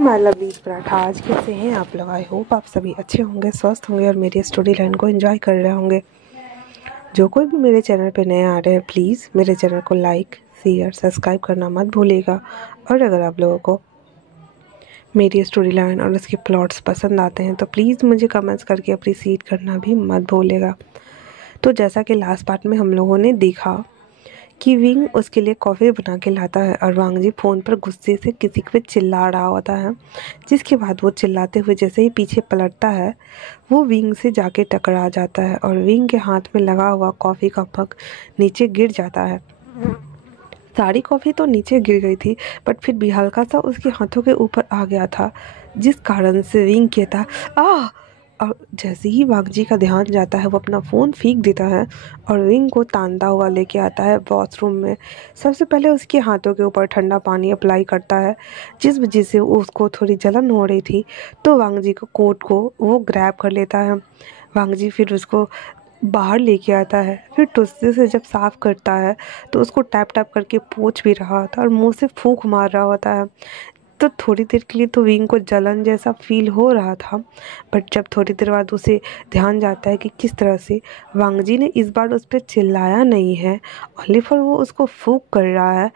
My lovely paratha. आज कैसे हैं आप लोग? आई होप आप सभी अच्छे होंगे, स्वस्थ होंगे और मेरी स्टोरी लाइन को एंजॉय कर रहे होंगे। जो कोई भी मेरे चैनल पे नए आ रहे हैं, प्लीज़ मेरे चैनल को लाइक, शेयर, सब्सक्राइब करना मत भूलिएगा। और अगर आप लोगों को मेरी स्टोरी लाइन और उसके प्लॉट्स पसंद आते हैं तो प्लीज़ मुझे कमेंट्स करके अप्रिशिएट करना भी मत भूलिएगा। तो जैसा कि लास्ट पार्ट में हम लोगों ने देखा कि विंग उसके लिए कॉफ़ी बना के लाता है और वांगजी फ़ोन पर गुस्से से किसी पे चिल्ला रहा होता है, जिसके बाद वो चिल्लाते हुए जैसे ही पीछे पलटता है वो विंग से जाके टकरा जाता है और विंग के हाथ में लगा हुआ कॉफ़ी का मग नीचे गिर जाता है। सारी कॉफ़ी तो नीचे गिर गई थी, बट फिर भी हल्का सा उसके हाथों के ऊपर आ गया था, जिस कारण से विंग कहता आह। और जैसे ही वांगजी का ध्यान जाता है वो अपना फ़ोन फेंक देता है और विंग को तानता हुआ लेके आता है वॉशरूम में। सबसे पहले उसके हाथों के ऊपर ठंडा पानी अप्लाई करता है, जिस वजह से उसको थोड़ी जलन हो रही थी। तो वांगजी को कोट को वो ग्रैब कर लेता है। वांगजी फिर उसको बाहर लेके आता है, फिर टुस्से से जब साफ़ करता है तो उसको टैप टैप करके पोंछ भी रहा होता है और मुंह से फूंक मार रहा होता है। तो थोड़ी देर के लिए तो विंग को जलन जैसा फील हो रहा था, बट जब थोड़ी देर बाद उसे ध्यान जाता है कि किस तरह से वांगजी ने इस बार उस पर चिल्लाया नहीं है, ओनली फॉर वो उसको फूंक कर रहा है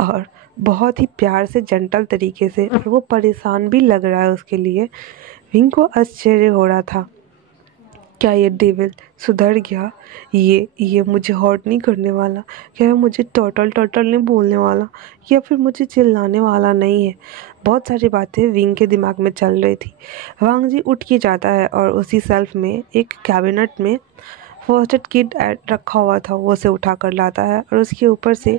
और बहुत ही प्यार से, जेंटल तरीके से, और वो परेशान भी लग रहा है उसके लिए। विंग को आश्चर्य हो रहा था, क्या ये डेविल सुधर गया? ये मुझे हर्ट नहीं करने वाला? क्या ये मुझे टर्टल टर्टल नहीं बोलने वाला? या फिर मुझे चिल्लाने वाला नहीं है? बहुत सारी बातें विंग के दिमाग में चल रही थी। वांगजी उठ के जाता है और उसी सेल्फ में एक कैबिनेट में फर्स्ट एड किट रखा हुआ था, वो उसे उठा कर लाता है और उसके ऊपर से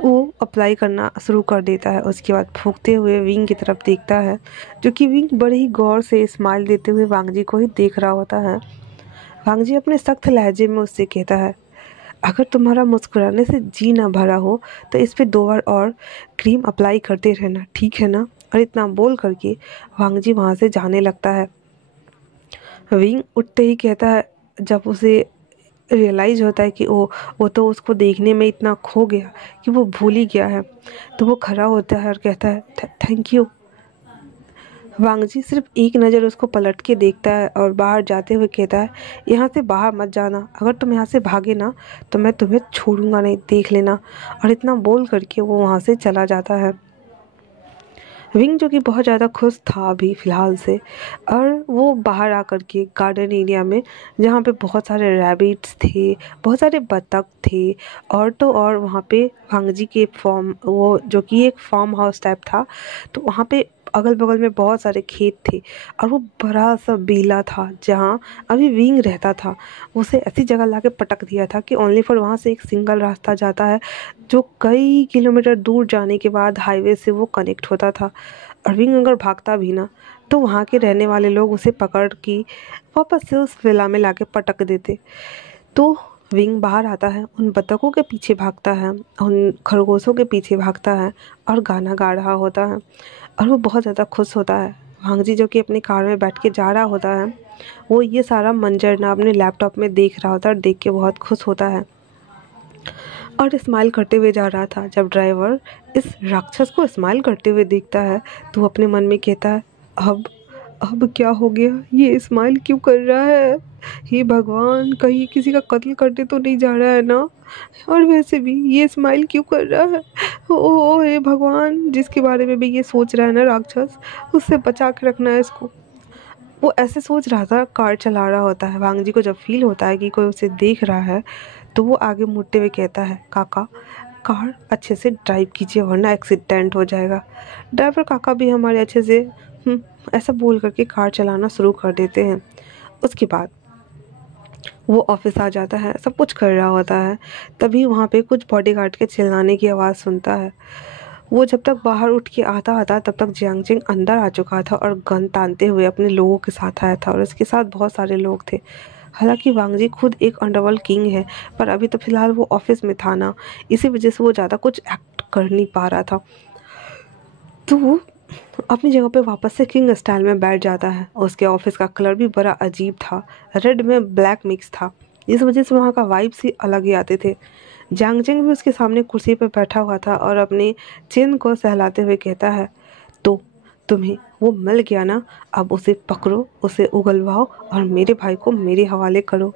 वो अप्लाई करना शुरू कर देता है। उसके बाद फूंकते हुए विंग की तरफ देखता है, जो कि विंग बड़े ही गौर से स्माइल देते हुए वांगजी को ही देख रहा होता है। वांगजी अपने सख्त लहजे में उससे कहता है, अगर तुम्हारा मुस्कुराने से जी ना भरा हो तो इस पे 2 बार और क्रीम अप्लाई करते रहना, ठीक है ना? और इतना बोल करके वांगजी वहाँ से जाने लगता है। विंग उठते ही कहता है, जब उसे रियलाइज़ होता है कि वो तो उसको देखने में इतना खो गया कि वो भूल ही गया है, तो वो खड़ा होता है और कहता है थैंक यू। वांगजी सिर्फ एक नज़र उसको पलट के देखता है और बाहर जाते हुए कहता है, यहाँ से बाहर मत जाना, अगर तुम यहाँ से भागे ना तो मैं तुम्हें छोड़ूंगा नहीं, देख लेना। और इतना बोल करके वो वहाँ से चला जाता है। विंग जो कि बहुत ज़्यादा खुश था अभी फ़िलहाल से, और वो बाहर आकर के गार्डन एरिया में, जहाँ पे बहुत सारे रैबिट्स थे, बहुत सारे बतख थे, और तो और वहाँ पे वांगजी के फॉर्म, वो जो कि एक फार्म हाउस टाइप था, तो वहाँ पे अगल बगल में बहुत सारे खेत थे और वो बड़ा सा बेला था जहाँ अभी विंग रहता था। उसे ऐसी जगह लाके पटक दिया था कि ओनली फॉर वहाँ से एक सिंगल रास्ता जाता है, जो कई किलोमीटर दूर जाने के बाद हाईवे से वो कनेक्ट होता था। और विंग अगर भागता भी ना तो वहाँ के रहने वाले लोग उसे पकड़ के वापस से उस विला में लाके पटक देते। तो विंग बाहर आता है, उन बतखों के पीछे भागता है, उन खरगोशों के पीछे भागता है और गाना गा रहा होता है और वो बहुत ज़्यादा खुश होता है। वांगजी जो कि अपनी कार में बैठ के जा रहा होता है, वो ये सारा मंजर ना अपने लैपटॉप में देख रहा होता है और देख के बहुत खुश होता है और स्माइल करते हुए जा रहा था। जब ड्राइवर इस राक्षस को स्माइल करते हुए देखता है तो वो अपने मन में कहता है, अब क्या हो गया? ये स्माइल क्यों कर रहा है? हे भगवान, कहीं किसी का कत्ल करते तो नहीं जा रहा है ना? और वैसे भी ये स्माइल क्यों कर रहा है? ओ हे भगवान, जिसके बारे में भी ये सोच रहा है ना राक्षस, उससे बचा के रखना है इसको। वो ऐसे सोच रहा था, कार चला रहा होता है। वांगजी को जब फील होता है कि कोई उसे देख रहा है तो वो आगे मुड़ते हुए कहता है, काका कार अच्छे से ड्राइव कीजिए वरना एक्सीडेंट हो जाएगा। ड्राइवर काका भी हमारे अच्छे से ऐसा बोल करके कार चलाना शुरू कर देते हैं। उसके बाद वो ऑफिस आ जाता है, सब कुछ कर रहा होता है, तभी वहाँ पे कुछ बॉडीगार्ड के चिल्लाने की आवाज़ सुनता है। वो जब तक बाहर उठ के आता तब तक जियांगजिंग अंदर आ चुका था और गन तानते हुए अपने लोगों के साथ आया था और उसके साथ बहुत सारे लोग थे। हालांकि वांगजी खुद एक अंडरवर्ल्ड किंग है, पर अभी तो फिलहाल वो ऑफिस में था ना, इसी वजह से वो ज़्यादा कुछ एक्ट कर नहीं पा रहा था। तो वो अपनी जगह पे वापस से किंग स्टाइल में बैठ जाता है। उसके ऑफिस का कलर भी बड़ा अजीब था, रेड में ब्लैक मिक्स था, इस वजह से वहाँ का वाइब्स ही अलग ही आते थे। जियांगजिंग भी उसके सामने कुर्सी पर बैठा हुआ था और अपने चिन को सहलाते हुए कहता है, तो तुम्हें वो मिल गया ना, अब उसे पकड़ो, उसे उगलवाओ और मेरे भाई को मेरे हवाले करो।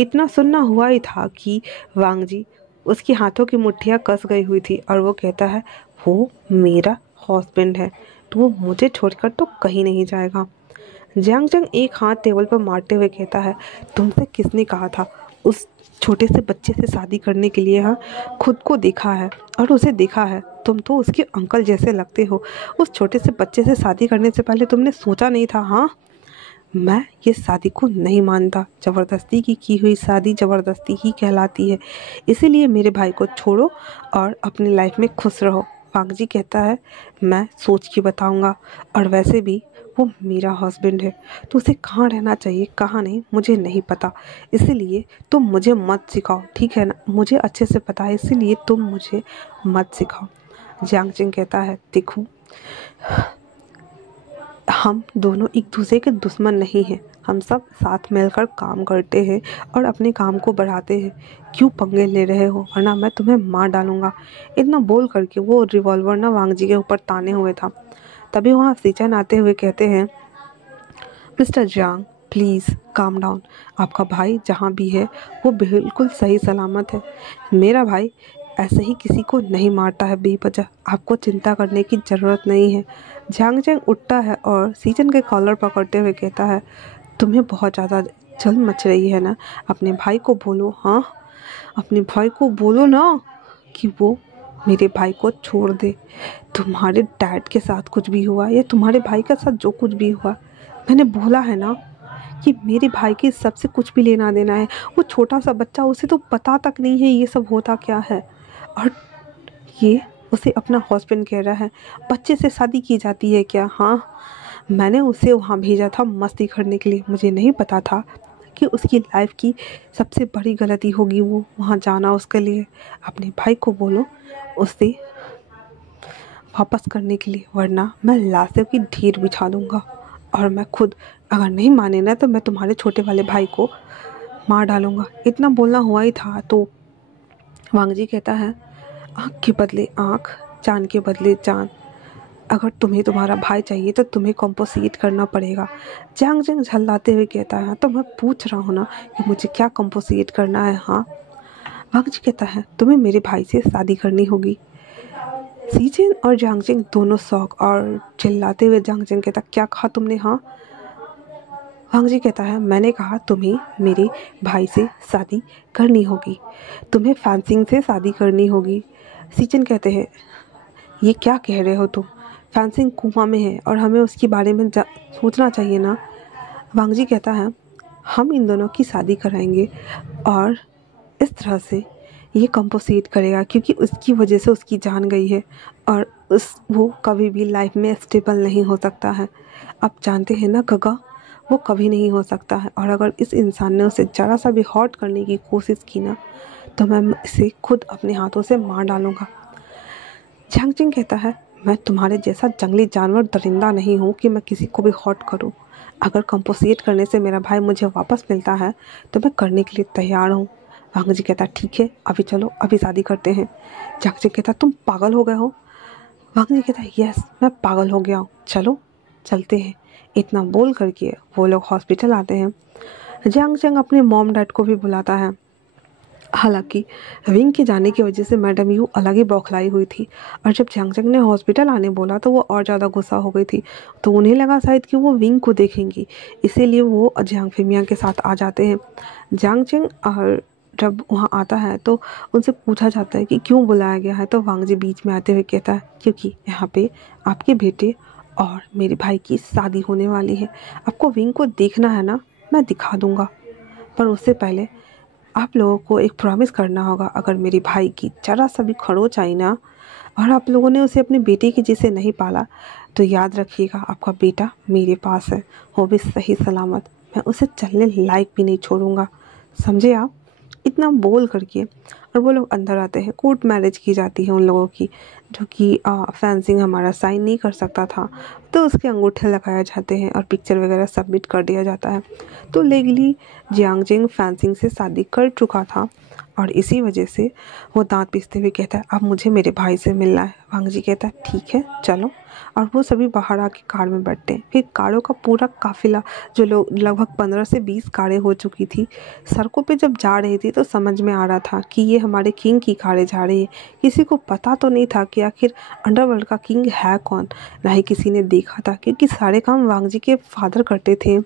इतना सुनना हुआ ही था कि वांगजी उसके हाथों की मुट्ठियाँ कस गई हुई थी और वो कहता है वो मेरा हस्बैंड है तो वो मुझे छोड़कर तो कहीं नहीं जाएगा। जियांग जंग एक हाथ टेबल पर मारते हुए कहता है तुमसे किसने कहा था उस छोटे से बच्चे से शादी करने के लिए? हाँ, खुद को देखा है और उसे देखा है, तुम तो उसके अंकल जैसे लगते हो। उस छोटे से बच्चे से शादी करने से पहले तुमने सोचा नहीं था? हाँ, मैं ये शादी को नहीं मानता। ज़बरदस्ती की हुई शादी ज़बरदस्ती ही कहलाती है। इसीलिए मेरे भाई को छोड़ो और अपनी लाइफ में खुश रहो। वांगजी कहता है मैं सोच के बताऊंगा, और वैसे भी वो मेरा हस्बैंड है तो उसे कहाँ रहना चाहिए कहाँ नहीं मुझे नहीं पता। इसीलिए तुम मुझे मत सिखाओ, ठीक है ना? मुझे अच्छे से पता है, इसीलिए तुम मुझे मत सिखाओ। जियांग जंग कहता है देखो, हम दोनों एक दूसरे के दुश्मन नहीं हैं। हम सब साथ मिलकर काम करते हैं और अपने काम को बढ़ाते हैं। क्यों पंगे ले रहे हो, वरना मैं तुम्हें मार डालूंगा। इतना बोल करके वो रिवॉल्वर ना वांगजी के ऊपर ताने हुए था। तभी वहाँ सीचन आते हुए कहते हैं mister Jiang please calm down. आपका भाई जहाँ भी है वो बिल्कुल सही सलामत है। मेरा भाई ऐसे ही किसी को नहीं मारता है बेवजह। आपको चिंता करने की ज़रूरत नहीं है। जियांग जंग उठता है और सीजन के कॉलर पकड़ते हुए कहता है तुम्हें बहुत ज़्यादा जल्द मच रही है ना? अपने भाई को बोलो, हाँ अपने भाई को बोलो ना कि वो मेरे भाई को छोड़ दे। तुम्हारे डैड के साथ कुछ भी हुआ या तुम्हारे भाई के साथ जो कुछ भी हुआ, मैंने बोला है ना कि मेरे भाई के सबसे कुछ भी लेना देना है। वो छोटा सा बच्चा, उसे तो पता तक नहीं है ये सब होता क्या है, और ये उसे अपना हस्बैंड कह रहा है। बच्चे से शादी की जाती है क्या? हाँ, मैंने उसे वहाँ भेजा था मस्ती करने के लिए। मुझे नहीं पता था कि उसकी लाइफ की सबसे बड़ी गलती होगी वो वहाँ जाना उसके लिए। अपने भाई को बोलो उसे वापस करने के लिए, वरना मैं लाशों की ढेर बिछा दूंगा और मैं खुद अगर नहीं माने ना तो मैं तुम्हारे छोटे वाले भाई को मार डालूंगा। इतना बोलना हुआ ही था तो वांगजी कहता है आँख के बदले आँख, जान के बदले जान। अगर तुम्हें तुम्हारा भाई चाहिए तो तुम्हें कॉम्पोसिएट करना पड़ेगा। जियांग जंग झल्लाते हुए कहता है तो मैं पूछ रहा हूँ ना कि मुझे क्या कॉम्पोसिएट करना है? हाँ, वांगजी कहता है तुम्हें मेरे भाई से शादी करनी होगी। सीजन और जियांग जंग दोनों शौक और चिल्लाते हुए जियांग जंग कहता क्या कहा तुमने? हाँ, वांगजी कहता है मैंने कहा तुम्हें मेरे भाई से शादी करनी होगी, तुम्हें फैंसिंग से शादी करनी होगी। सीजन कहते हैं ये क्या कह रहे हो तुम? फैंसिंग कुआं में है और हमें उसके बारे में सोचना चाहिए ना। वांगजी कहता है हम इन दोनों की शादी कराएंगे और इस तरह से ये कंपोजिट करेगा क्योंकि उसकी वजह से उसकी जान गई है और वो कभी भी लाइफ में स्टेबल नहीं हो सकता है। आप जानते हैं ना गगा, वो कभी नहीं हो सकता है, और अगर इस इंसान ने उसे ज़रा सा भी हर्ट करने की कोशिश की ना तो मैं इसे खुद अपने हाथों से मार डालूँगा। जियांग जंग कहता है मैं तुम्हारे जैसा जंगली जानवर दरिंदा नहीं हूँ कि मैं किसी को भी हर्ट करूँ। अगर कंपोजिट करने से मेरा भाई मुझे वापस मिलता है तो मैं करने के लिए तैयार हूँ। वांगजी कहता ठीक है अभी चलो, अभी शादी करते हैं। जियांग जंग कहता तुम पागल हो गए हो? वांगजी कहता यस मैं पागल हो गया हूँ, चलो चलते हैं। इतना बोल करके वो लोग हॉस्पिटल आते हैं। जियांग जंग अपने मॉम डैड को भी बुलाता है। हालांकि विंग के जाने की वजह से मैडम यू अलग ही बौखलाई हुई थी, और जब जियांग जंग ने हॉस्पिटल आने बोला तो वो और ज़्यादा गुस्सा हो गई थी। तो उन्हें लगा शायद कि वो विंग को देखेंगी, इसीलिए वो जियांग फेमिया के साथ आ जाते हैं। जियांग जंग और जब वहाँ आता है तो उनसे पूछा जाता है कि क्यों बुलाया गया है, तो वांगजी बीच में आते हुए कहता है क्योंकि यहाँ पे आपके बेटे और मेरे भाई की शादी होने वाली है। आपको विंग को देखना है ना, मैं दिखा दूँगा, पर उससे पहले आप लोगों को एक प्रॉमिस करना होगा। अगर मेरे भाई की जरा सा भी खरोच आई ना और आप लोगों ने उसे अपने बेटे के जैसे नहीं पाला तो याद रखिएगा आपका बेटा मेरे पास है, वो भी सही सलामत। मैं उसे चलने लायक भी नहीं छोड़ूंगा, समझे आप? इतना बोल करके और वो लोग अंदर आते हैं। कोर्ट मैरिज की जाती है उन लोगों की, जो कि फैंसिंग हमारा साइन नहीं कर सकता था, तो उसके अंगूठे लगाए जाते हैं और पिक्चर वगैरह सबमिट कर दिया जाता है। तो लीगली जियांग जंग फैंसिंग से शादी कर चुका था और इसी वजह से वो दांत पीसते हुए कहता है अब मुझे मेरे भाई से मिलना है। वांगजी कहता है ठीक है चलो। और वो सभी बाहर आके कार में बैठते हैं। फिर कारों का पूरा काफिला, जो लोग लगभग 15 से 20 कारें हो चुकी थी, सड़कों पे जब जा रही थी तो समझ में आ रहा था कि ये हमारे किंग की कारें जा रही है। किसी को पता तो नहीं था कि आखिर अंडरवर्ल्ड का किंग है कौन, ना ही किसी ने देखा था, क्योंकि सारे काम वांग जी के फादर करते थे,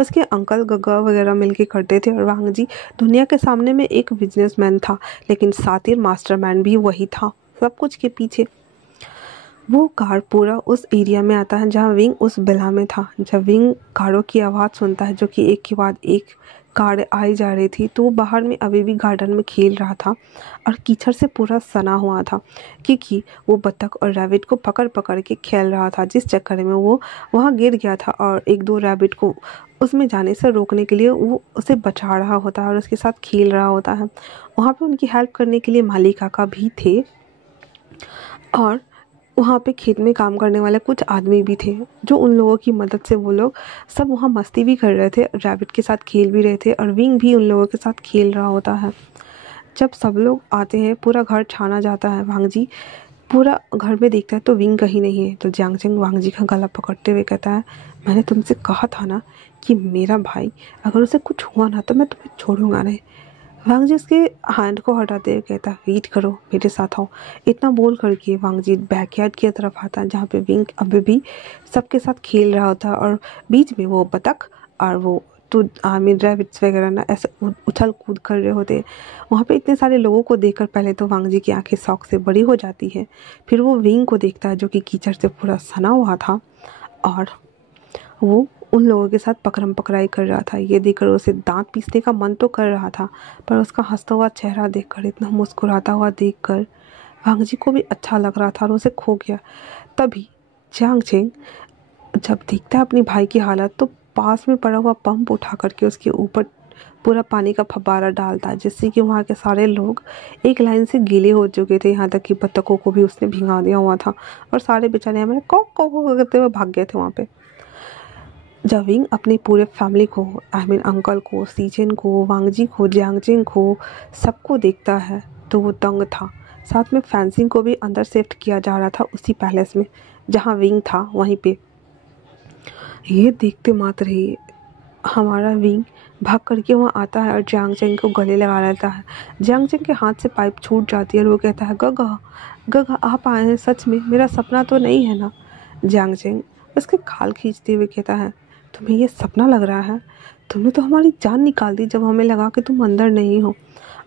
उसके अंकल गग्गा वगैरह मिलके करते थे। और वांग जी दुनिया के सामने में एक बिजनेसमैन था, लेकिन सातिर मास्टरमाइंड भी वही था सब कुछ के पीछे। वो कार पूरा उस एरिया में आता है जहाँ विंग उस बिला में था। जब विंग कारों की आवाज़ सुनता है, जो कि एक के बाद एक कार आई जा रही थी, तो वो बाहर में अभी भी गार्डन में खेल रहा था और कीचड़ से पूरा सना हुआ था, क्योंकि वो बत्तख और रैबिट को पकड़ पकड़ के खेल रहा था, जिस चक्कर में वो वहाँ गिर गया था। और एक दो रैबिट को उसमें जाने से रोकने के लिए वो उसे बचा रहा होता है और उसके साथ खेल रहा होता है। वहाँ पे उनकी हेल्प करने के लिए माली काका भी थे, और वहाँ पे खेत में काम करने वाले कुछ आदमी भी थे, जो उन लोगों की मदद से वो लोग सब वहाँ मस्ती भी कर रहे थे, रैबिट के साथ खेल भी रहे थे, और विंग भी उन लोगों के साथ खेल रहा होता है। जब सब लोग आते हैं, पूरा घर छाना जाता है। वांग जी पूरा घर में देखता है तो विंग कहीं नहीं है। तो जियांगचेंग वांग जी का गला पकड़ते हुए कहता है, मैंने तुमसे कहा था ना कि मेरा भाई, अगर उसे कुछ हुआ ना तो मैं तुम्हें छोड़ूंगा नहीं। वांग जी उसके हैंड को हटाते हुए कहता है, वेट करो, मेरे साथ आओ। इतना बोल करके वांग जी बैकयार्ड की तरफ आता है, जहाँ पे विंग अभी भी सबके साथ खेल रहा होता है, और बीच में वो बतख और वो तो आमिर रैबिट्स वगैरह ना ऐसे उछल कूद कर रहे होते हैं। वहाँ पे इतने सारे लोगों को देखकर पहले तो वांग जी की आंखें शौक से बड़ी हो जाती है। फिर वो विंग को देखता है, जो कि कीचड़ से पूरा सना हुआ था, और वो उन लोगों के साथ पकड़म पकड़ाई कर रहा था। ये देखकर उसे दांत पीसने का मन तो कर रहा था, पर उसका हंसता हुआ चेहरा देखकर, इतना मुस्कुराता हुआ देखकर वांग जी को भी अच्छा लग रहा था और उसे खो गया। तभी जियांगचेंग जब देखता है अपनी भाई की हालत, तो पास में पड़ा हुआ पंप उठा करके उसके ऊपर पूरा पानी का फव्वारा डालता है, जिससे कि वहाँ के सारे लोग एक लाइन से गीले हो चुके थे। यहाँ तक कि बत्तखों को भी उसने भिगा दिया हुआ था, और सारे बेचारे हमारे कॉक कॉक करते हुए भाग गए थे वहाँ पे। जब विंग अपने पूरे फैमिली को, आई मीन अंकल को, सीचेन को, वांगजी को, जियांगचेंग को, सबको देखता है, तो वो दंग था। साथ में फैंसिंग को भी अंदर शिफ्ट किया जा रहा था उसी पैलेस में जहाँ विंग था, वहीं पे। ये देखते मात्र ही हमारा विंग भाग करके वहाँ आता है और जियांगचेंग को गले लगा लेता है। जियांगचेंग के हाथ से पाइप छूट जाती है और वो कहता है, गगा गगा आप आए हैं सच में, मेरा सपना तो नहीं है ना। जियांगचेंग उसके खाल खींचते हुए कहता है, तुम्हें ये सपना लग रहा है? तुमने तो हमारी जान निकाल दी जब हमें लगा कि तुम अंदर नहीं हो।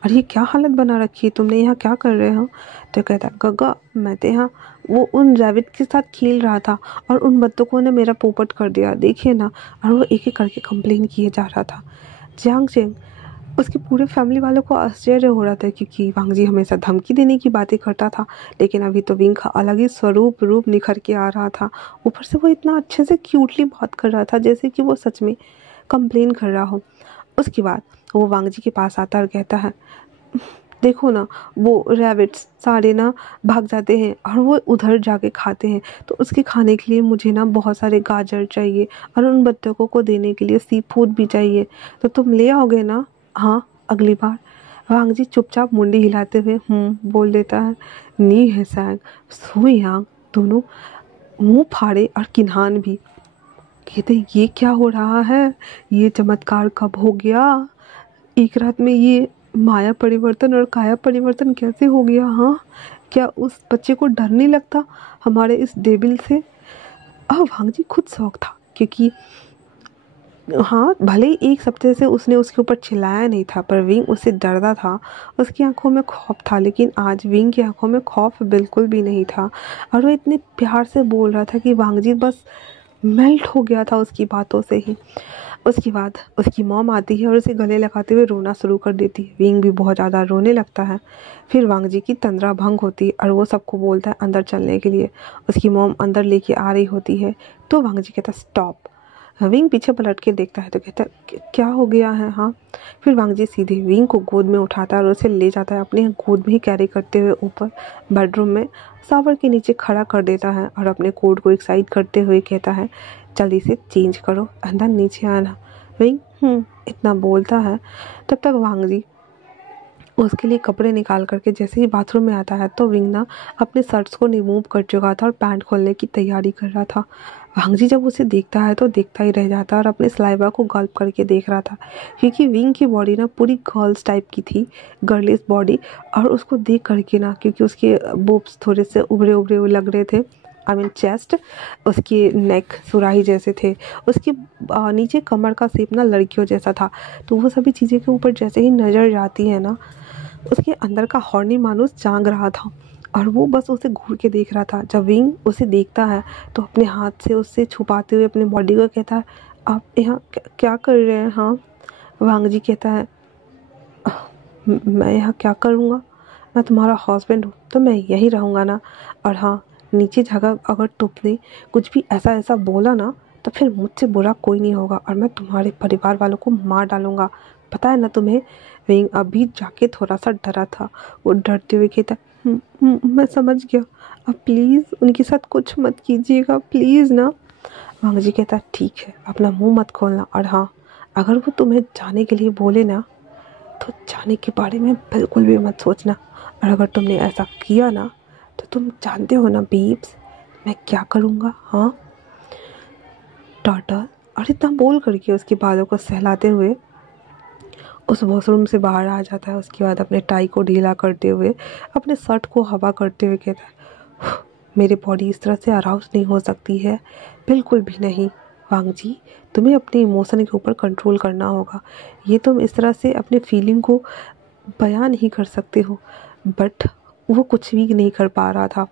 और ये क्या हालत बना रखी है तुमने, यहाँ क्या कर रहे हो? तो कहता है, गग्गा मैं तो यहाँ वो उन रैबिट के साथ खेल रहा था, और उन बत्तखों ने मेरा पोपट कर दिया, देखिए ना। और वो एक एक करके कंप्लेन किए जा रहा था। जियांगचेंग उसके पूरे फैमिली वालों को आश्चर्य हो रहा था, क्योंकि वांग जी हमेशा धमकी देने की बातें करता था, लेकिन अभी तो विंग का अलग ही स्वरूप रूप निखर के आ रहा था। ऊपर से वो इतना अच्छे से क्यूटली बात कर रहा था, जैसे कि वो सच में कंप्लेन कर रहा हो। उसके बाद वो वांग जी के पास आता और कहता है, देखो ना, वो रैबिट्स सारे ना भाग जाते हैं और वो उधर जाके खाते हैं, तो उसके खाने के लिए मुझे ना बहुत सारे गाजर चाहिए, और उन बत्तखों को देने के लिए सी फूड भी चाहिए, तो तुम ले आओगे ना? हाँ, अगली बार। वांग जी चुपचाप मुंडी हिलाते हुए बोल देता है। नी है सैंग, सुयांग दोनों मुंह फाड़े और किन्हान भी। कहते, ये क्या हो रहा है? ये चमत्कार कब हो गया? एक रात में ये माया परिवर्तन और काया परिवर्तन कैसे हो गया? हाँ, क्या उस बच्चे को डर नहीं लगता हमारे इस डेबिल से? वांग जी खुद शौक था, क्योंकि हाँ, भले ही एक हफ्ते से उसने उसके ऊपर चिल्लाया नहीं था, पर विंग उससे डरता था, उसकी आंखों में खौफ था। लेकिन आज विंग की आंखों में खौफ बिल्कुल भी नहीं था, और वो इतने प्यार से बोल रहा था कि वांग जी बस मेल्ट हो गया था उसकी बातों से ही। उसके बाद उसकी मॉम आती है और उसे गले लगाते हुए रोना शुरू कर देती है। विंग भी बहुत ज़्यादा रोने लगता है। फिर वांग जी की तंद्रा भंग होती है और वो सबको बोलता है अंदर चलने के लिए। उसकी मॉम अंदर लेके आ रही होती है, तो वांग जी कहता है, स्टॉप। विंग पीछे पलट के देखता है तो कहता है, क्या हो गया है? हाँ। फिर वांग जी सीधे विंग को गोद में उठाता है और उसे ले जाता है, अपने गोद में ही कैरी करते हुए ऊपर बेडरूम में शावर के नीचे खड़ा कर देता है, और अपने कोट को एक साइड करते हुए कहता है, जल्दी से चेंज करो, अंदर नीचे आना। विंग इतना बोलता है। तब तक वांग जी उसके लिए कपड़े निकाल करके जैसे ही बाथरूम में आता है तो विंग ना अपने शर्ट्स को रिमूव कर चुका था और पैंट खोलने की तैयारी कर रहा था। वांगजी जब उसे देखता है तो देखता ही रह जाता है और अपने सलाइवा को गल्प करके देख रहा था, क्योंकि विंग की बॉडी ना पूरी गर्ल्स टाइप की थी, गर्लिश बॉडी। और उसको देख करके ना, क्योंकि उसके बोब्स थोड़े से उभरे उभरे लग रहे थे, आई मीन चेस्ट, उसकी नेक सुराही जैसे थे, उसकी नीचे कमर का शेप ना लड़कियों जैसा था। तो वो सभी चीज़ें के ऊपर जैसे ही नज़र जाती है ना, उसके अंदर का हॉर्नी मानूस जाग रहा था और वो बस उसे घूर के देख रहा था। जब विंग उसे देखता है तो अपने हाथ से उससे छुपाते हुए अपनी बॉडी को कहता है, आप यहाँ क्या कर रहे हैं? हाँ। वांगजी कहता है, मैं यहाँ क्या करूँगा, मैं तुम्हारा हस्बैंड हूँ तो मैं यहीं रहूँगा ना। और हाँ, नीचे जाकर अगर तुमने कुछ भी ऐसा ऐसा बोला ना तो फिर मुझसे बुरा कोई नहीं होगा और मैं तुम्हारे परिवार वालों को मार डालूँगा, पता है ना तुम्हें। विंग अभी जाके थोड़ा सा डरा था। वो डरते हुए कहता, मैं समझ गया, अब प्लीज़ उनके साथ कुछ मत कीजिएगा, प्लीज़ ना। वांगजी कहता, ठीक है, अपना मुंह मत खोलना, और हाँ, अगर वो तुम्हें जाने के लिए बोले ना तो जाने के बारे में बिल्कुल भी मत सोचना, और अगर तुमने ऐसा किया ना तो तुम जानते हो ना बीब्स, मैं क्या करूँगा। हाँ टर्टल। और इतना बोल करके उसके बालों को सहलाते हुए उस वॉशरूम से बाहर आ जाता है। उसके बाद अपने टाई को ढीला करते हुए, अपने शर्ट को हवा करते हुए कहता है, मेरी बॉडी इस तरह से अराउज नहीं हो सकती है, बिल्कुल भी नहीं। वांगजी, तुम्हें अपने इमोशन के ऊपर कंट्रोल करना होगा। ये तुम इस तरह से अपने फीलिंग को बयान नहीं कर सकते हो। बट वो कुछ भी नहीं कर पा रहा था,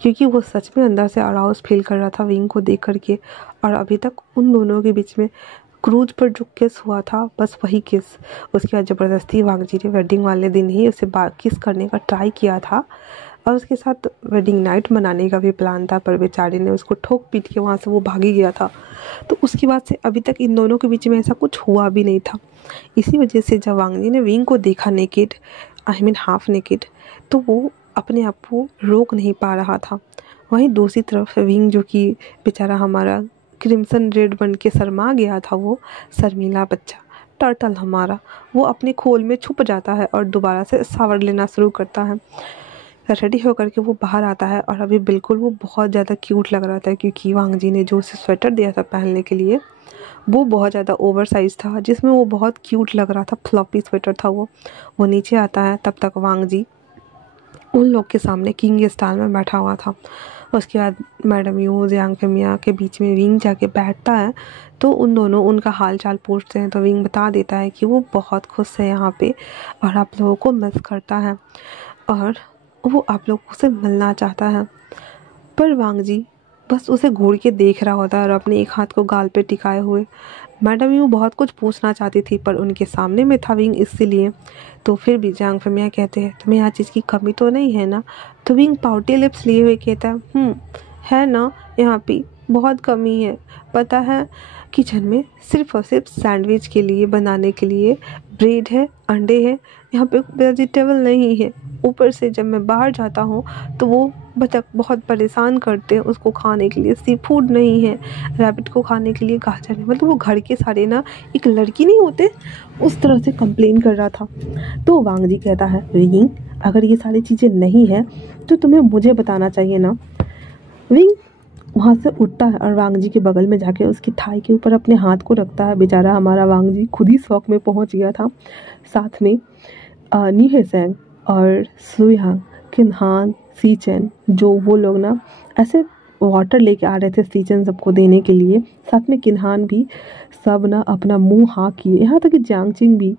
क्योंकि वो सच में अंदर से अराउज फील कर रहा था विंग को देख करके। और अभी तक उन दोनों के बीच में क्रूज पर जो किस हुआ था, बस वही किस। उसके बाद ज़बरदस्ती वांगजी ने वेडिंग वाले दिन ही उसे किस करने का ट्राई किया था और उसके साथ वेडिंग नाइट मनाने का भी प्लान था, पर बेचारे ने उसको ठोक पीट के वहाँ से वो भाग ही गया था। तो उसके बाद से अभी तक इन दोनों के बीच में ऐसा कुछ हुआ भी नहीं था। इसी वजह से जब वांगजी ने विंग को देखा naked, I mean half naked, तो वो अपने आप को रोक नहीं पा रहा था। वहीं दूसरी तरफ विंग, जो कि बेचारा हमारा क्रिम्सन रेड बन के शर्मा गया था, वो शर्मीला बच्चा टर्टल हमारा, वो अपने खोल में छुप जाता है और दोबारा से शावर लेना शुरू करता है। रेडी होकर के वो बाहर आता है और अभी बिल्कुल वो बहुत ज़्यादा क्यूट लग रहा था, क्योंकि वांगजी ने जो उसे स्वेटर दिया था पहनने के लिए वो बहुत ज़्यादा ओवर साइज था, जिसमें वो बहुत क्यूट लग रहा था। फ्लॉपी स्वेटर था वो नीचे आता है, तब तक वांगजी उन लोग के सामने किंग स्टाइल में बैठा हुआ था। उसके बाद मैडम यू जियांग फेमिया के बीच में विंग जाके बैठता है, तो उन दोनों उनका हाल चाल पूछते हैं। तो विंग बता देता है कि वो बहुत खुश है यहाँ पे और आप लोगों को मिस करता है और वो आप लोगों से मिलना चाहता है। पर वांगजी बस उसे घूर के देख रहा होता है और अपने एक हाथ को गाल पे टिकाए हुए। मैडम यू बहुत कुछ पूछना चाहती थी, पर उनके सामने में था विंग, इसलिए। तो फिर भी जियांग फेमिया कहते हैं, तुम्हें यहाँ चीज़ की कमी तो नहीं है ना। तो विंग पाउटी लिप्स लिए हुए कहता है, है ना, यहाँ पे बहुत कमी है। पता है, किचन में सिर्फ और सिर्फ सैंडविच के लिए बनाने के लिए ब्रेड है, अंडे हैं, यहाँ पे वेजिटेबल नहीं है। ऊपर से जब मैं बाहर जाता हूँ तो वो बतख बहुत परेशान करते हैं उसको खाने के लिए, सी फूड नहीं है, रैबिट को खाने के लिए गाजर नहीं। मतलब वो घर के सारे ना, एक लड़की नहीं होते उस तरह से कंप्लेन कर रहा था। तो वांगजी कहता है, विंग, अगर ये सारी चीज़ें नहीं है तो तुम्हें मुझे बताना चाहिए ना। विंग वहाँ से उठता है और वांगजी के बगल में जाके उसकी थाई के ऊपर अपने हाथ को रखता है। बेचारा हमारा वांगजी खुद ही शौक में पहुँच गया था। साथ में नीहेसेंग और सुयांग, किन्हान, सीचेन, जो वो लोग ना ऐसे वाटर लेके आ रहे थे सीचेन सबको देने के लिए, साथ में किन्हान भी, सब ना अपना मुंह हाँ किए। यहाँ तक कि जियांगचिंग भी,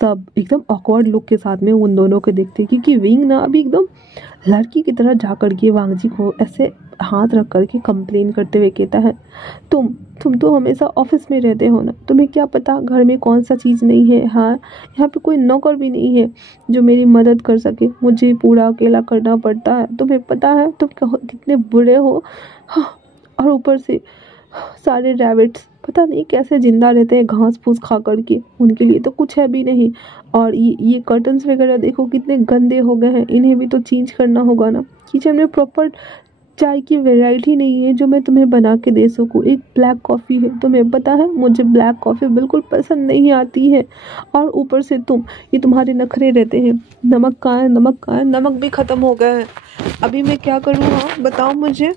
सब एकदम ऑकवर्ड लुक के साथ में उन दोनों को देखते, क्योंकि विंग ना अभी एकदम लड़की की तरह जा कर के वांगजी को ऐसे हाथ रख कर के कंप्लेन करते हुए कहता है, तुम तो हमेशा ऑफिस में रहते हो ना, तुम्हें क्या पता घर में कौन सा चीज़ नहीं है। हाँ, यहाँ पे कोई नौकर भी नहीं है जो मेरी मदद कर सके, मुझे पूरा अकेला करना पड़ता है। तुम्हें पता है तुम कितने बुरे हो। हाँ, और ऊपर से सारे रैबिट्स पता नहीं कैसे जिंदा रहते हैं घास फूस खा करके, उनके लिए तो कुछ है भी नहीं। और ये कर्टन्स वगैरह देखो कितने गंदे हो गए हैं, इन्हें भी तो चेंज करना होगा ना। किचन में प्रॉपर चाय की वैरायटी नहीं है जो मैं तुम्हें बना के दे सकूँ। एक ब्लैक कॉफ़ी है, तुम्हें पता है मुझे ब्लैक कॉफ़ी बिल्कुल पसंद नहीं आती है। और ऊपर से ये तुम्हारे नखरे रहते हैं, नमक कहाँ है, नमक कहाँ है, नमक भी ख़त्म हो गया है, अभी मैं क्या करूँ, हाँ बताओ मुझे।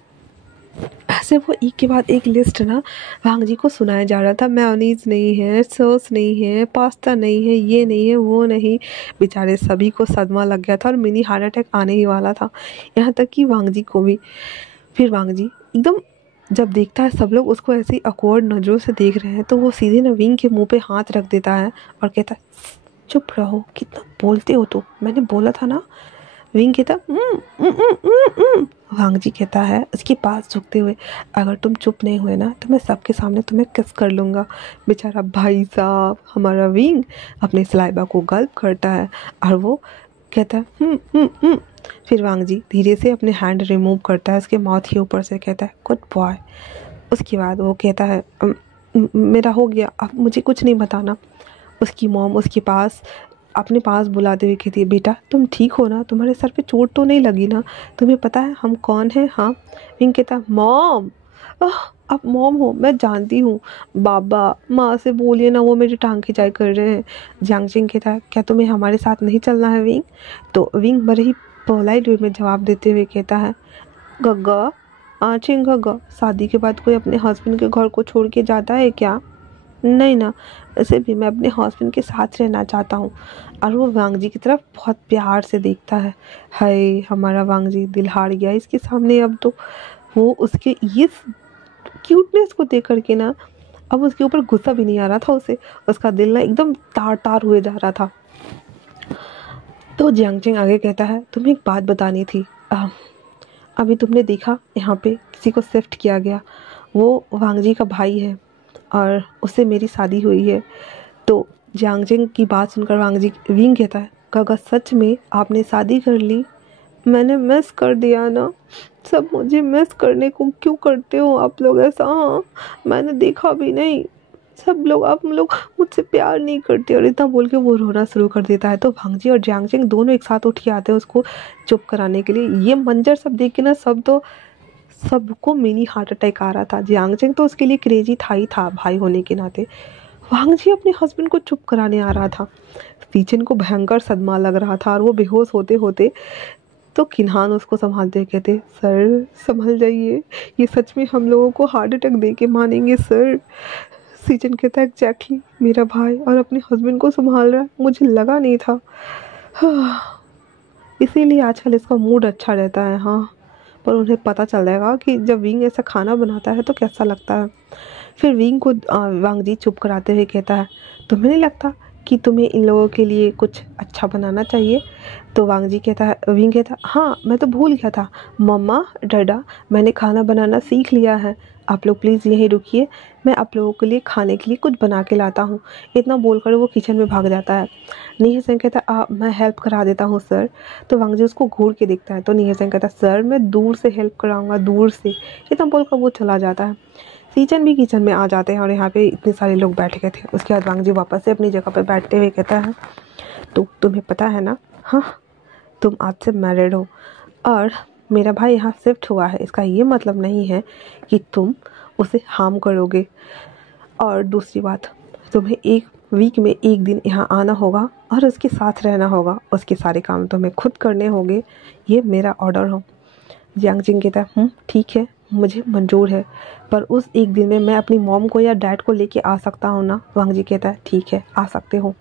ऐसे वो एक के बाद एक लिस्ट ना वांग जी को सुनाया जा रहा था। मेयोनीज नहीं है, सॉस नहीं है, पास्ता नहीं है, ये नहीं है, वो नहीं। बेचारे सभी को सदमा लग गया था और मिनी हार्ट अटैक आने ही वाला था, यहाँ तक कि वांग जी को भी। फिर वांग जी एकदम जब देखता है सब लोग उसको ऐसी अकवर्ड नज़रों से देख रहे हैं, तो वो सीधे ना विंग के मुंह पे हाथ रख देता है और कहता है चुप रहो, कितना बोलते हो तो, मैंने बोला था ना। विंग कहता वांग जी कहता है उसके पास झुकते हुए, अगर तुम चुप नहीं हुए ना तो मैं सबके सामने तुम्हें किस कर लूँगा। बेचारा भाई साहब हमारा विंग अपने सलाइबा को गल्प करता है और वो कहता है। फिर वांग जी धीरे से अपने हैंड रिमूव करता है उसके माउथ के ऊपर से, कहता है गुड बॉय। उसके बाद वो कहता है मेरा हो गया, अब मुझे कुछ नहीं बताना। उसकी मॉम उसके पास अपने पास बुलाते हुए कहती है बेटा तुम ठीक हो ना, तुम्हारे सर पे चोट तो नहीं लगी ना, तुम्हें पता है हम कौन हैं। हाँ। विंग कहता मॉम, आप मॉम हो, मैं जानती हूँ, बाबा माँ से बोलिए ना, वो मेरी टांग खिंचाई कर रहे हैं। जियांग चिंग कहता है क्या तुम्हें हमारे साथ नहीं चलना है विंग। तो विंग बड़े ही पोलाइट वे में जवाब देते हुए कहता है गग्गा चिंग गग्गा, शादी के बाद कोई अपने हस्बैंड के घर को छोड़ के जाता है क्या। नहीं ना, वैसे भी मैं अपने हस्बैंड के साथ रहना चाहता हूँ। और वो वांग जी की तरफ बहुत प्यार से देखता है। हाय हमारा वांग जी दिल हार गया इसके सामने। अब तो वो उसके ये क्यूटनेस को देख करके ना अब उसके ऊपर गुस्सा भी नहीं आ रहा था उसे, उसका दिल ना एकदम तार तार हुए जा रहा था। तो जियांग आगे कहता है तुम्हें एक बात बतानी थी। अभी तुमने देखा यहाँ पे किसी को शिफ्ट किया गया, वो वांग जी का भाई है और उससे मेरी शादी हुई है। तो जियांग की बात सुनकर विंग कहता है काका सच में आपने शादी कर ली। मैंने मिस कर दिया ना, सब मुझे मिस करने को क्यों करते हो आप लोग ऐसा। हाँ मैंने देखा भी नहीं, सब लोग आप लोग मुझसे प्यार नहीं करते। और इतना बोल के वो रोना शुरू कर देता है। तो वांग जी और जियांग दोनों एक साथ उठ के आते हैं उसको चुप कराने के लिए। ये मंजर सब देख के ना सबको मिनी हार्ट अटैक आ रहा था। जियांग तो उसके लिए क्रेजी था ही था भाई होने के नाते। वांग जी अपने हस्बैंड को चुप कराने आ रहा था। सीचन को भयंकर सदमा लग रहा था और वो बेहोश होते होते तो किन्हान उसको संभालते हुए कहते सर संभल जाइए, ये सच में हम लोगों को हार्ट अटैक दे के मानेंगे सर। सीचन कहता है एग्जैक्टली, मेरा भाई और अपने हस्बैंड को संभाल रहा है, मुझे लगा नहीं था। इसीलिए आजकल इसका मूड अच्छा रहता है। हाँ पर उन्हें पता चल जाएगा कि जब विंग ऐसा खाना बनाता है तो कैसा लगता है। फिर विंग को वांग जी चुप कराते हुए कहता है तुम्हें नहीं लगता कि तुम्हें इन लोगों के लिए कुछ अच्छा बनाना चाहिए। तो विंग कहता है हाँ मैं तो भूल गया था, मम्मा डैडा मैंने खाना बनाना सीख लिया है, आप लोग प्लीज़ यहीं रुकिए, मैं आप लोगों के लिए खाने के लिए कुछ बना के लाता हूँ। इतना बोलकर वो किचन में भाग जाता है। नीहे सेन कहता है मैं हेल्प करा देता हूँ सर। तो वांग जी उसको घूर के देखता है। तो नीहे सेन कहता है सर मैं दूर से हेल्प कराऊंगा, दूर से। इतना बोलकर वो चला जाता है। सीचन भी किचन में आ जाते हैं और यहाँ पे इतने सारे लोग बैठ गए थे। उसके बाद वांग जी वापस से अपनी जगह पर बैठते हुए कहता है तो तुम्हें पता है ना, हाँ तुम आज से मैरिड हो और मेरा भाई यहाँ शिफ्ट हुआ है, इसका ये मतलब नहीं है कि तुम उसे हार्म करोगे। और दूसरी बात, तुम्हें एक वीक में एक दिन यहाँ आना होगा और उसके साथ रहना होगा, उसके सारे काम तुम्हें खुद करने होंगे, ये मेरा ऑर्डर हो। जियांग चिंग कहता है ठीक है मुझे मंजूर है, पर उस एक दिन में मैं अपनी मॉम को या डैड को लेके आ सकता हूँ ना। वांग जी कहता है ठीक है आ सकते हो।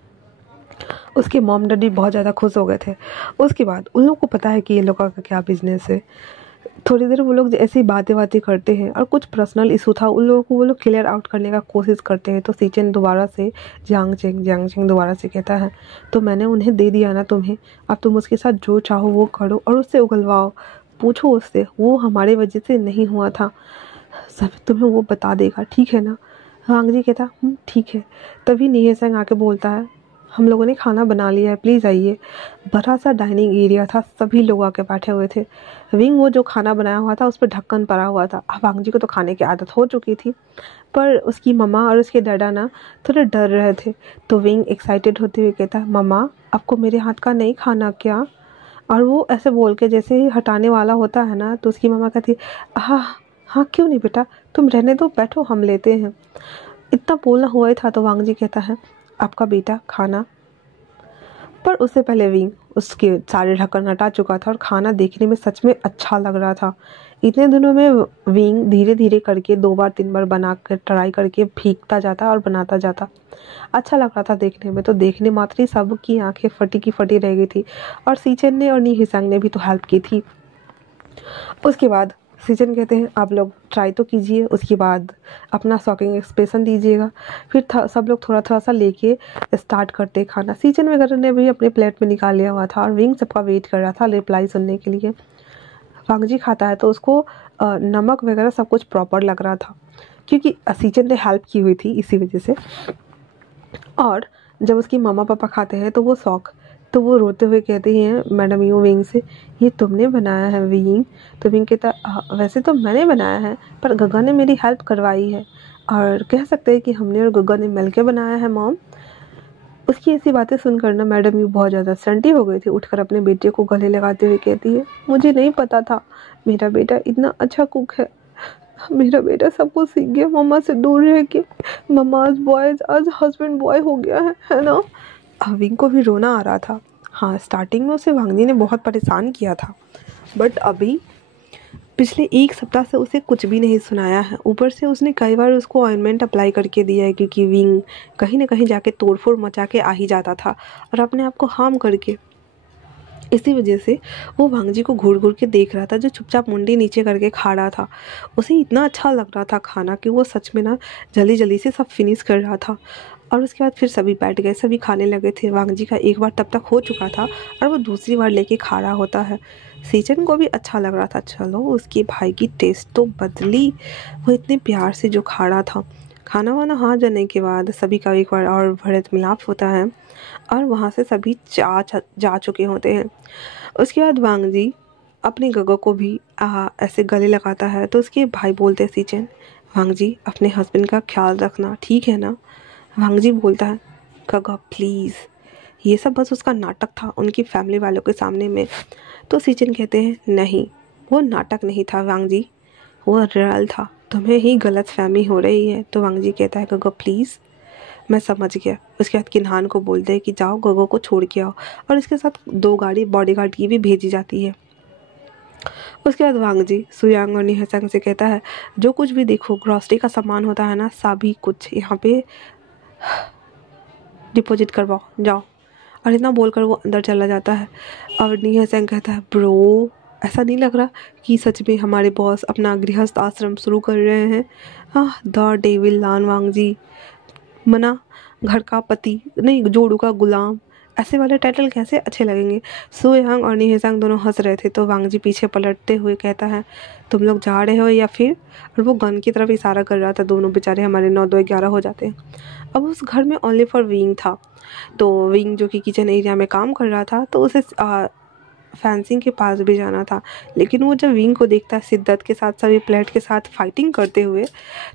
उसके मॉम डैडी बहुत ज़्यादा खुश हो गए थे। उसके बाद उन लोगों को पता है कि ये लोगों का क्या बिजनेस है। थोड़ी देर वो लोग ऐसी बातें करते हैं और कुछ पर्सनल इशू था उन लोगों को, वो लोग क्लियर आउट करने का कोशिश करते हैं। तो सीचन दोबारा से जियांग चिंग दोबारा से कहता है तो मैंने उन्हें दे दिया ना तुम्हें, अब तुम उसके साथ जो चाहो वो करो और उससे उगलवाओ, पूछो उससे, वो हमारे वजह से नहीं हुआ था, सब तुम्हें वो बता देगा, ठीक है ना। वांग जी कहता ठीक है। तभी नीहे सेंग आके बोलता है हम लोगों ने खाना बना लिया है, प्लीज़ आइए। बड़ा सा डाइनिंग एरिया था, सभी लोग आके बैठे हुए थे। विंग वो जो खाना बनाया हुआ था उस पर ढक्कन पड़ा हुआ था। वांग जी को तो खाने की आदत हो चुकी थी, पर उसकी मम्मा और उसके डैडा ना थोड़े डर रहे थे। तो विंग एक्साइटेड होते हुए कहता है मम्मा आपको मेरे हाथ का नहीं खाना क्या। और वो ऐसे बोल के जैसे ही हटाने वाला होता है ना, तो उसकी मम्मा कहती हाँ हाँ क्यों नहीं बेटा, तुम रहने दो, बैठो हम लेते हैं। इतना बोलना हुआ ही था तो वांग जी कहता है आपका बेटा खाना। पर उससे पहले विंग उसके सारे ढक्कन हटा चुका था और खाना देखने में सच में अच्छा लग रहा था। इतने दिनों में विंग धीरे धीरे करके 2 बार 3 बार बना कर ट्राई करके भीगता जाता और बनाता जाता। अच्छा लग रहा था देखने में, तो देखने मात्र ही सबकी आंखें फटी की फटी रह गई थी। और सीचन ने और नी हिसांग ने भी तो हेल्प की थी। उसके बाद सीजन कहते हैं आप लोग ट्राई तो कीजिए, उसके बाद अपना शॉकिंग एक्सप्रेशन दीजिएगा। फिर सब लोग थोड़ा थोड़ा सा लेके स्टार्ट करते खाना। सीजन वगैरह ने भी अपने प्लेट में निकाल लिया हुआ था और विंग सबका वेट कर रहा था रिप्लाई सुनने के लिए। वांग जी खाता है तो उसको नमक वगैरह सब कुछ प्रॉपर लग रहा था, क्योंकि सीजन ने हेल्प की हुई थी इसी वजह से। और जब उसकी मम्मा पापा खाते हैं तो वो शौक, तो वो रोते हुए कहते हैं मैडम यू विंग से, ये तुमने बनाया है विंग? तो विंग कहता वैसे तो मैंने बनाया है, पर गग्गा ने मेरी हेल्प करवाई है, और कह सकते हैं कि हमने और गग्गा ने मिल के बनाया है मॉम। उसकी ऐसी बातें सुनकर ना मैडम यू बहुत ज़्यादा सन्टी हो गई थी। उठकर अपने बेटे को गले लगाते हुए कहती है मुझे नहीं पता था मेरा बेटा इतना अच्छा कुक है। मेरा बेटा सब कुछ सीख गया मम्मा से दूर रह के। मम्मा बॉय आज हस्बैंड बॉय हो गया है ना। विंग को भी रोना आ रहा था। हाँ, स्टार्टिंग में उसे वांगनी ने बहुत परेशान किया था, बट अभी पिछले 1 सप्ताह से उसे कुछ भी नहीं सुनाया है। ऊपर से उसने कई बार उसको ऑइंटमेंट अप्लाई करके दिया है, क्योंकि विंग कहीं ना कहीं जाके तोड़फोड़ मचा के आ ही जाता था और अपने आप को हार्म करके। इसी वजह से वो वांग जी को घूर घूर के देख रहा था, जो चुपचाप मुंडी नीचे करके खा रहा था। उसे इतना अच्छा लग रहा था खाना कि वो सच में ना जल्दी जल्दी से सब फिनिश कर रहा था। और उसके बाद फिर सभी बैठ गए, सभी खाने लगे थे। वांग जी का एक बार तब तक हो चुका था और वो दूसरी बार लेके खा रहा होता है। सीजन को भी अच्छा लग रहा था, चलो उसके भाई की टेस्ट तो बदली। वो इतने प्यार से जो खा रहा था। खाना वाना हाथ जाने के बाद सभी का एक बार और भरत मिलाप होता है और वहाँ से सभी जा चुके होते हैं। उसके बाद वांग जी अपनी गगो को भी ऐसे गले लगाता है, तो उसके भाई बोलते हैं सीचन वांग जी अपने हस्बैंड का ख्याल रखना, ठीक है ना? वांग जी बोलता है गगा प्लीज़। ये सब बस उसका नाटक था उनकी फैमिली वालों के सामने में। तो सीचन कहते हैं नहीं, वो नाटक नहीं था वांग जी, वो रियल था, तुम्हें ही गलत फहमी हो रही है। तो वांग जी कहता है गगा प्लीज़, मैं समझ गया। उसके बाद किन्हान को बोलते हैं कि जाओ गगो को छोड़ के आओ, और इसके साथ 2 गाड़ी बॉडीगार्ड की भी भेजी जाती है। उसके बाद वांग जी सुयांग और निहसंग से कहता है जो कुछ भी देखो ग्रॉसरी का सामान होता है ना, सभी कुछ यहाँ पे डिपॉजिट करवाओ जाओ। और इतना बोलकर वो अंदर चला जाता है। और निहसंग कहता है ब्रो, ऐसा नहीं लग रहा कि सच में हमारे बॉस अपना गृहस्थ आश्रम शुरू कर रहे हैं? हाँ, द डेविल लान वांग जी, मना घर का पति नहीं, जोड़ू का गुलाम, ऐसे वाले टाइटल कैसे अच्छे लगेंगे। सो यांग और निहेसंग दोनों हंस रहे थे, तो वांग जी पीछे पलटते हुए कहता है तुम लोग जा रहे हो या फिर? और वो गन की तरफ इशारा कर रहा था। दोनों बेचारे हमारे 9 2 11 हो जाते हैं। अब उस घर में ओनली फॉर विंग था। तो विंग जो कि किचन एरिया में काम कर रहा था, तो उसे फैंसिंग के पास भी जाना था। लेकिन वो जब विंग को देखता है शिद्दत के साथ सभी प्लेट के साथ फाइटिंग करते हुए,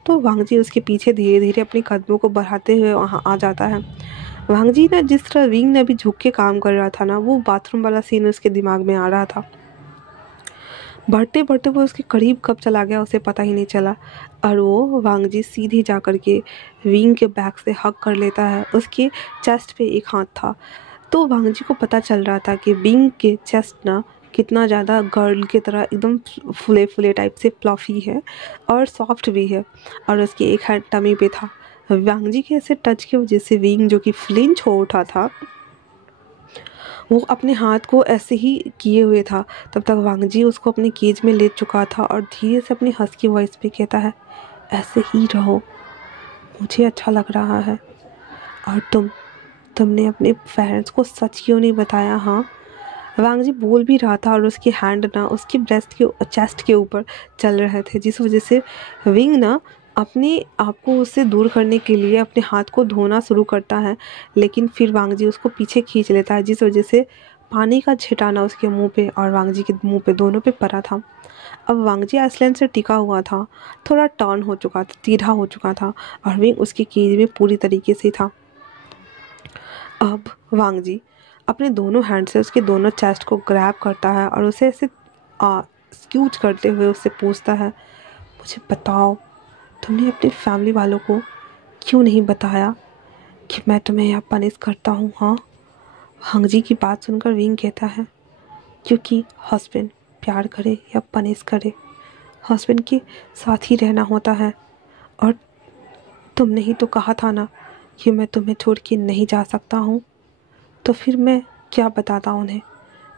तो वांग जी उसके पीछे धीरे धीरे अपने कदमों को बढ़ाते हुए वहाँ आ जाता है। वांग जी ना जिस तरह विंग ने अभी झुक के काम कर रहा था ना, वो बाथरूम वाला सीन उसके दिमाग में आ रहा था। बढ़ते बढ़ते वो उसके करीब कब चला गया उसे पता ही नहीं चला। और वो वांग जी सीधे जा कर के विंग के बैक से हग कर लेता है। उसके चेस्ट पे एक हाथ था। तो वांग जी को पता चल रहा था कि विंग के चेस्ट ना कितना ज़्यादा गर्ल की तरह एकदम फुले फुले टाइप से प्लफी है और सॉफ्ट भी है। और उसकी एक हैंड टमी पे था। वांग जी के ऐसे टच की वजह से विंग जो कि फ्लिंच हो उठा था, वो अपने हाथ को ऐसे ही किए हुए था। तब तक वांग जी उसको अपने केज में ले चुका था और धीरे से अपनी हस्की वॉइस पे कहता है ऐसे ही रहो, मुझे अच्छा लग रहा है। और तुमने अपने पेरेंट्स को सच क्यों नहीं बताया? हाँ, वांग जी बोल भी रहा था और उसकी हैंड ना उसकी चेस्ट के ऊपर चल रहे थे, जिस वजह से विंग ना अपने आप को उससे दूर करने के लिए अपने हाथ को धोना शुरू करता है। लेकिन फिर वांग जी उसको पीछे खींच लेता है, जिस वजह से पानी का छिटाना उसके मुंह पे और वांग जी के मुंह पे दोनों पे पड़ा था। अब वांग जी आइसलैंड से टिका हुआ था, थोड़ा टर्न हो चुका था, टीढ़ा हो चुका था, और विंग उसकी केज में पूरी तरीके से था। अब वांग जी अपने दोनों हैंड से उसके दोनों चेस्ट को ग्रैब करता है और उसे ऐसे स्क्यूज करते हुए उससे पूछता है, मुझे बताओ तुमने अपनी फैमिली वालों को क्यों नहीं बताया कि मैं तुम्हें यहाँ पनिश करता हूँ? हाँ। वांग जी की बात सुनकर विंग कहता है, क्योंकि हस्बैंड प्यार करे या पनिश करे, हस्बैंड के साथ ही रहना होता है। और तुमने ही तो कहा था ना कि मैं तुम्हें छोड़ के नहीं जा सकता हूँ, तो फिर मैं क्या बताता उन्हें?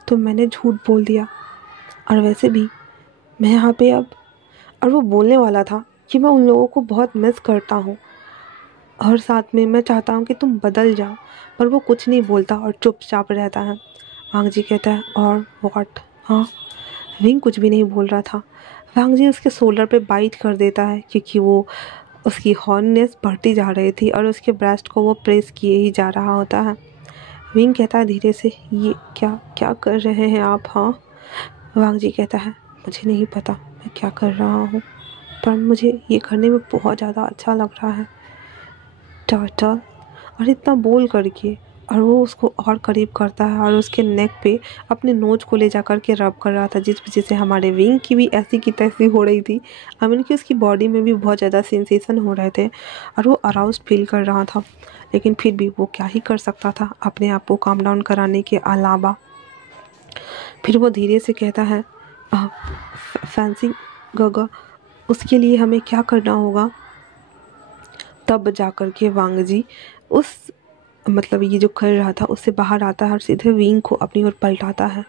तो मैंने झूठ बोल दिया। और वैसे भी मैं यहाँ पे अब, और वो बोलने वाला था कि मैं उन लोगों को बहुत मिस करता हूँ और साथ में मैं चाहता हूँ कि तुम बदल जाओ, पर वो कुछ नहीं बोलता और चुपचाप रहता है। वांग जी कहता है, और व्हाट? हाँ। विंग कुछ भी नहीं बोल रहा था। वांग जी उसके शोल्डर पे बाइट कर देता है, क्योंकि वो उसकी हॉर्ननेस बढ़ती जा रही थी और उसके ब्रेस्ट को वो प्रेस किए ही जा रहा होता है। विंग कहता है धीरे से, ये क्या क्या कर रहे हैं आप? हाँ। वांग जी कहता है, मुझे नहीं पता मैं क्या कर रहा हूँ, पर मुझे ये करने में बहुत ज़्यादा अच्छा लग रहा है। टर्टल। और इतना बोल करके और वो उसको और करीब करता है और उसके नेक पे अपने नोज को ले जा कर के रब कर रहा था, जिस वजह से हमारे विंग की भी ऐसी की तैसी हो रही थी। आई मीन कि उसकी बॉडी में भी बहुत ज़्यादा सेंसेशन हो रहे थे और वो अराउज्ड फील कर रहा था, लेकिन फिर भी वो क्या ही कर सकता था अपने आप को काम डाउन कराने के अलावा। फिर वो धीरे से कहता है, फैंसी गगा, उसके लिए हमें क्या करना होगा? तब जा कर के वांग जी उस मतलब ये जो कर रहा था उससे बाहर आता है और सीधे विंग को अपनी ओर पलटाता है।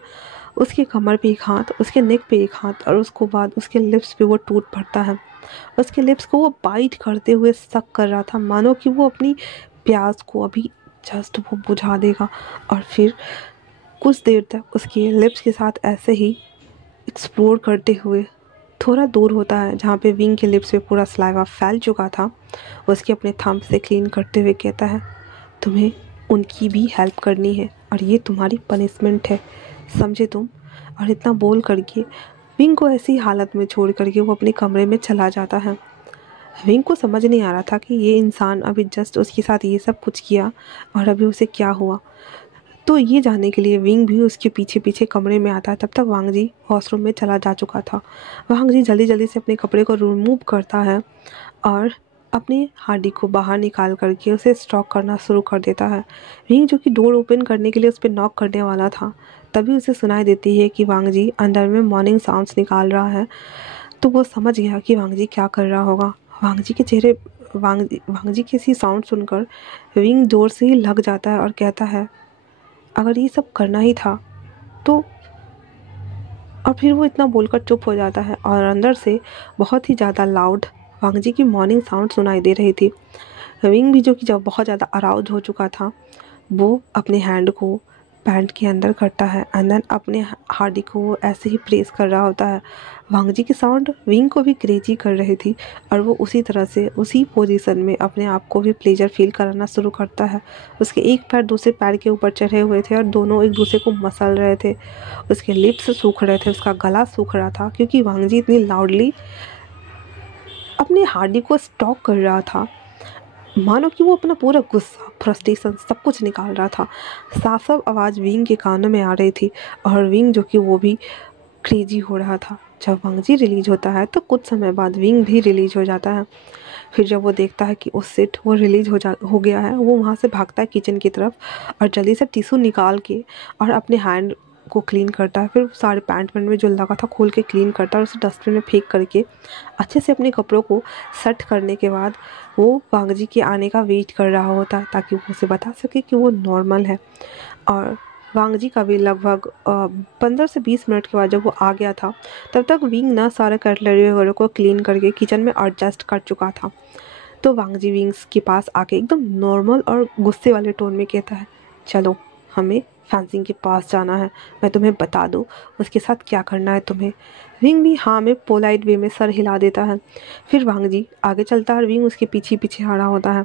उसके कमर पे एक हाथ, उसके नेक पे एक हाथ और उसको बाद उसके लिप्स पे वो टूट पड़ता है। उसके लिप्स को वो बाइट करते हुए सक कर रहा था, मानो कि वो अपनी प्यास को अभी जस्ट वो बुझा देगा। और फिर कुछ देर तक उसके लिप्स के साथ ऐसे ही एक्सप्लोर करते हुए थोड़ा दूर होता है, जहाँ पे विंग के लिप्स पे पूरा सलाइवा फैल चुका था। उसके अपने थंब से क्लीन करते हुए कहता है, तुम्हें उनकी भी हेल्प करनी है और ये तुम्हारी पनिशमेंट है, समझे तुम? और इतना बोल करके विंग को ऐसी हालत में छोड़ करके वो अपने कमरे में चला जाता है। विंग को समझ नहीं आ रहा था कि ये इंसान अभी जस्ट उसके साथ ये सब कुछ किया और अभी उसे क्या हुआ। तो ये जानने के लिए विंग भी उसके पीछे पीछे कमरे में आता है। तब तक वांग जी वॉशरूम में चला जा चुका था। वांग जी जल्दी जल्दी से अपने कपड़े को रिमूव करता है और अपनी हार्डी को बाहर निकाल करके उसे स्टॉक करना शुरू कर देता है। विंग जो कि डोर ओपन करने के लिए उस पर नॉक करने वाला था, तभी उसे सुनाई देती है कि वांग जी अंदर में मॉर्निंग साउंड्स निकाल रहा है। तो वो समझ गया कि वांग जी क्या कर रहा होगा। वांग जी के चेहरे वांग जी की सी साउंड सुनकर विंग जोर से ही लग जाता है और कहता है, अगर ये सब करना ही था तो। और फिर वो इतना बोलकर चुप हो जाता है और अंदर से बहुत ही ज़्यादा लाउड वांग जी की मॉर्निंग साउंड सुनाई दे रही थी। विंग भी जो कि जब बहुत ज़्यादा अराउज हो चुका था, वो अपने हैंड को पैंट के अंदर करता है एंड देन अपने हार्डी को वो ऐसे ही प्रेस कर रहा होता है। वांग जी की साउंड विंग को भी क्रेजी कर रही थी और वो उसी तरह से उसी पोजीशन में अपने आप को भी प्लेजर फील कराना शुरू करता है। उसके एक पैर दूसरे पैर के ऊपर चढ़े हुए थे और दोनों एक दूसरे को मसल रहे थे। उसके लिप्स सूख रहे थे, उसका गला सूख रहा था, क्योंकि वांग जी इतनी लाउडली अपनी हार्डी को स्टॉक कर रहा था, मानो कि वो अपना पूरा गुस्सा, फ्रस्ट्रेशन सब कुछ निकाल रहा था। साफ साफ आवाज़ विंग के कानों में आ रही थी और विंग जो कि वो भी क्रेजी हो रहा था। जब वांग जी रिलीज होता है तो कुछ समय बाद विंग भी रिलीज हो जाता है। फिर जब वो देखता है कि उस सेट वो रिलीज हो गया है, वो वहाँ से भागता है किचन की तरफ और जल्दी से टिश्यू निकाल के और अपने हैंड को क्लीन करता है। फिर सारे पैंट वैंट में जो लगा था खोल के क्लीन करता है और उसे डस्टबिन में फेंक करके अच्छे से अपने कपड़ों को सेट करने के बाद वो वांग जी के आने का वेट कर रहा होता है, ताकि वो उसे बता सके कि वो नॉर्मल है। और वांग जी का भी लगभग 15 से 20 मिनट के बाद जब वो आ गया था, तब तक विंग ना सारे कटलरी वगैरह को क्लीन करके किचन में एडजस्ट कर चुका था। तो वांग जी विंग्स के पास आके एकदम नॉर्मल और गुस्से वाले टोन में कहता है, चलो हमें फैंसिंग के पास जाना है, मैं तुम्हें बता दूँ उसके साथ क्या करना है तुम्हें। विंग भी हाँ में पोलाइट वे में सर हिला देता है। फिर वांग जी आगे चलता है और विंग उसके पीछे पीछे खड़ा होता है।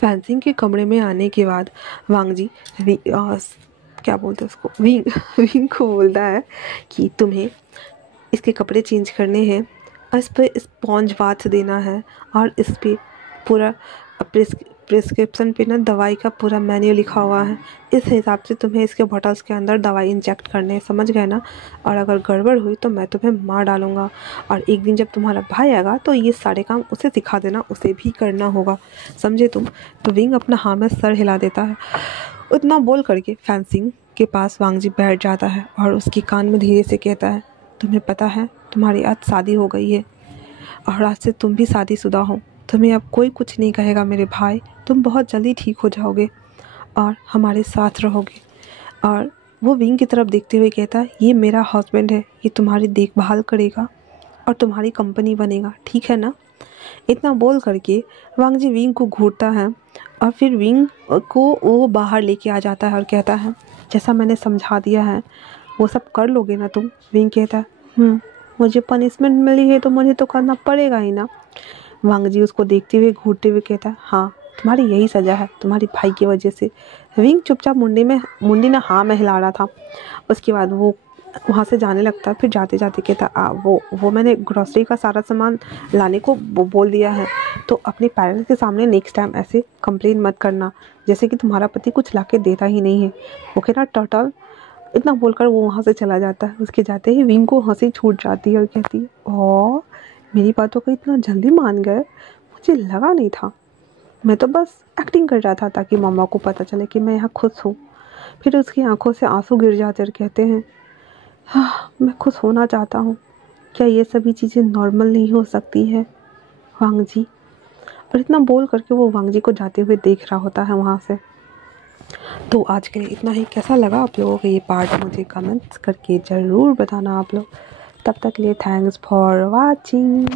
फैंसिंग के कमरे में आने के बाद वांग जी क्या बोलते हैं उसको, विंग को बोलता है कि तुम्हें इसके कपड़े चेंज करने हैं, इस पर स्पॉन्ज बाथ देना है और इस पर पूरा प्रिस्क्रिप्शन पे ना दवाई का पूरा मेन्यू लिखा हुआ है। इस हिसाब से तुम्हें इसके बॉटल्स के अंदर दवाई इंजेक्ट करने हैं, समझ गए ना? और अगर गड़बड़ हुई तो मैं तुम्हें मार डालूँगा। और एक दिन जब तुम्हारा भाई आएगा तो ये सारे काम उसे सिखा देना, उसे भी करना होगा, समझे तुम? तो विंग अपना हाँ में सर हिला देता है। उतना बोल करके फैंसिंग के पास वांगजी बैठ जाता है और उसके कान में धीरे से कहता है, तुम्हें पता है तुम्हारी आज शादी हो गई है और आज से तुम भी शादीशुदा हो। तुम्हें अब कोई कुछ नहीं कहेगा मेरे भाई, तुम बहुत जल्दी ठीक हो जाओगे और हमारे साथ रहोगे। और वो विंग की तरफ देखते हुए कहता है, ये मेरा हस्बैंड है, ये तुम्हारी देखभाल करेगा और तुम्हारी कंपनी बनेगा, ठीक है ना? इतना बोल करके वांगजी विंग को घूरता है और फिर विंग को वो बाहर लेके आ जाता है और कहता है, जैसा मैंने समझा दिया है वो सब कर लोगे ना तुम? विंग कहता है, मुझे पनिशमेंट मिली है तो मुझे तो करना पड़ेगा ही ना। वांगजी उसको देखते हुए घूरते हुए कहता है, हाँ तुम्हारी यही सज़ा है, तुम्हारे भाई की वजह से। विंग चुपचाप मुंडी ना हाँ में हिला रहा था। उसके बाद वो वहाँ से जाने लगता है। फिर जाते जाते कहता, वो मैंने ग्रॉसरी का सारा सामान लाने को बोल दिया है, तो अपने पेरेंट्स के सामने नेक्स्ट टाइम ऐसे कंप्लेन मत करना जैसे कि तुम्हारा पति कुछ ला के देता ही नहीं है, ओके ना टर्टल? इतना बोलकर वो वहाँ से चला जाता है। उसके जाते ही विंग को हंसी छूट जाती है और कहती है, ओह मेरी बातों को इतना जल्दी मान गए, मुझे लगा नहीं था। मैं तो बस एक्टिंग कर रहा था ताकि मम्मा को पता चले कि मैं यहाँ खुश हूँ। फिर उसकी आंखों से आंसू गिर जाते और कहते हैं, हाँ मैं खुश होना चाहता हूँ, क्या ये सभी चीज़ें नॉर्मल नहीं हो सकती है वांगजी? और इतना बोल करके वो वांगजी को जाते हुए देख रहा होता है वहाँ से। तो आज के लिए इतना ही। कैसा लगा आप लोगों को ये पार्ट, मुझे कमेंट्स करके ज़रूर बताना आप लोग। तब तक के लिए थैंक्स फॉर वाचिंग।